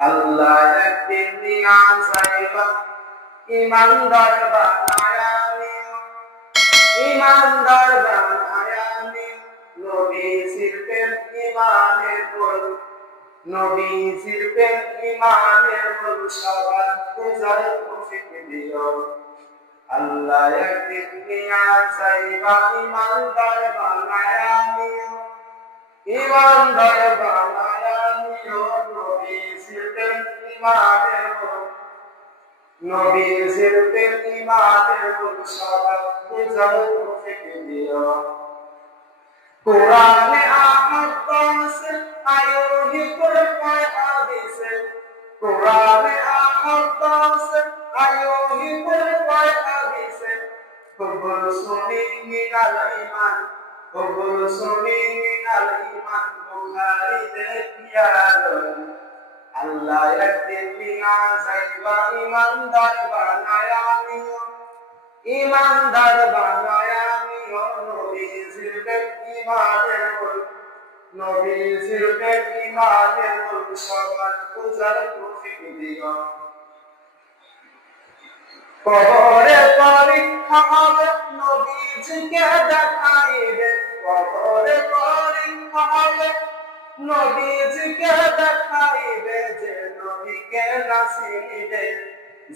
আল্লাহ একদিন নিয়া যাইবা ইমানদার বানায়া নিও, ইমানদার বানায়া নিও। নবীজির প্রেম ইমানের মূল, নবীজির প্রেম ইমানের মূল। সবার বুঝার তৌফিক দিও। আল্লাহ একদিন নিয়া যাইবা ইমানদার বানায়া নিও, ইমানদার বানায়া নিও। নবীজির প্রেম ইমানের মূল, নবীজির প্রেম ইমানের মূল। সবার বুঝার তৌফিক দিও। কোরআনে আহাদ আছে আয়াহি কুরআন হাদিসে, কোরআনে আহাদ আছে আয়াহি কুরআন হাদিসে। কবুল শুনি মিনাল ঈমান, কবুল শুনি মিনাল ঈমান। বুখারীতে পিয়ালো আল্লাহ একদিন নিয়া যাইবা ইমানদার বানায়া নিও, ইমানদার বানায়া নিও। নবীজির প্রেম ইমানের মূল, নবীজির প্রেম ইমানের মূল। সবার বুঝার তৌফিক দিও। কবরে পরীক্ষা হবে নবীজিকে দেখাইবে, কবরে পরীক্ষা হবে নবীজিকে দেখাইবে। যে নবীকে নাসিবে,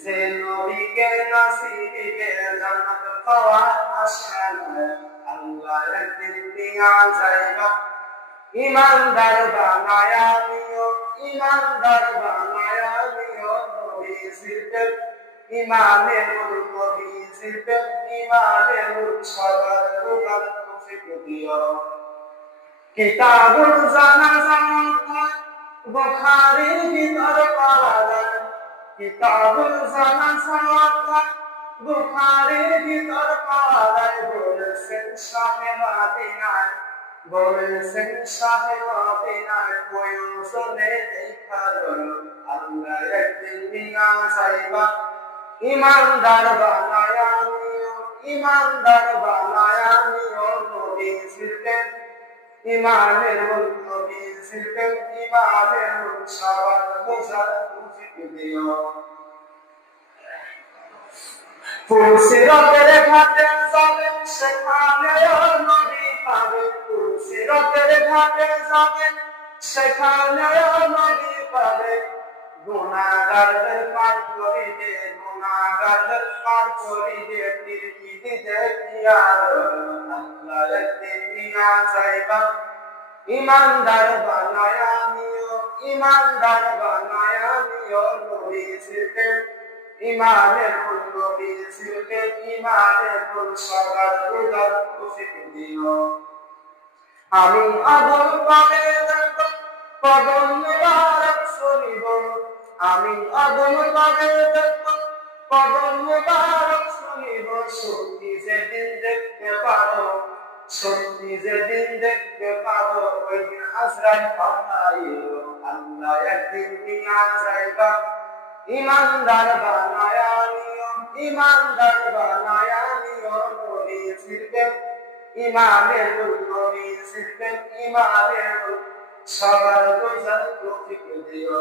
যে নবীকে নাসিবে জান্নাত পাওয়ার আশা নাই। আল্লাহ একদিন নিয়া যাইবা ইমানদার বানায়া নিও, ইমানদার বানায়া নিও। নবীজির প্রেম ইমানের মূল, নবীজির প্রেম ইমানের মূল। সবার বুঝার তৌফিক দিও। কিতাবুল জানাজা বুখারীর ভিতর পাওয়া যায়, কিতাবুল জানাজা বুখারীর ভিতর পাওয়া যায়। বলেছেন শাহে মদিনায়, বলেছেন শাহে মদিনায়। প্রয়োজনে দেখা রইল আল্লাহ একদিন নিয়া যাইবা ইমানদার বানায়া নিও, ইমানদার বানায়া নিও। নবীজির প্রেম ইমানের মূল, নবীজির প্রেম ইমানের মূল। সবার বুঝার তৌফিক দিও। ফুলসিরাতের ঘাটে যাবেন সেখানেও নবী পাবেন, ফুলসিরাতের ঘাটে যাবেন সেখানেও নবী পাবেন। গুনাহগারদের পার করিবে, গুনাহগারদের পার করিবে। তিরমিজিতে পিয়ালো আল্লাহ একদিন নিয়া যাইবা ইমানদার বানায়া নিও, ইমানদার বানায়া নিও। নবীজির প্রেম ইমানের মূল, নবীজির প্রেম ইমানের মূল। সবার বুঝার তৌফিক দিও। আমি আগুন পাবে দেখো কদম মুবারক শুনিব, আমি আগুন পাবে দেখো কদম মুবারক শুনিব। সত্যি যেদিন দেখতে পাবো, সত্যি যেদিন দেখতে পাবো, ওই দিন আজরাইল পাঠাইল। আল্লাহ একদিন নিয়া যাইবা ইমানদার বানায়া নিও, ইমানদার বানায়া নিও। নবীজির প্রেম ইমানের মূল, নবীজির প্রেম ইমানের মূল। সবার বুঝার তৌফিক দিও।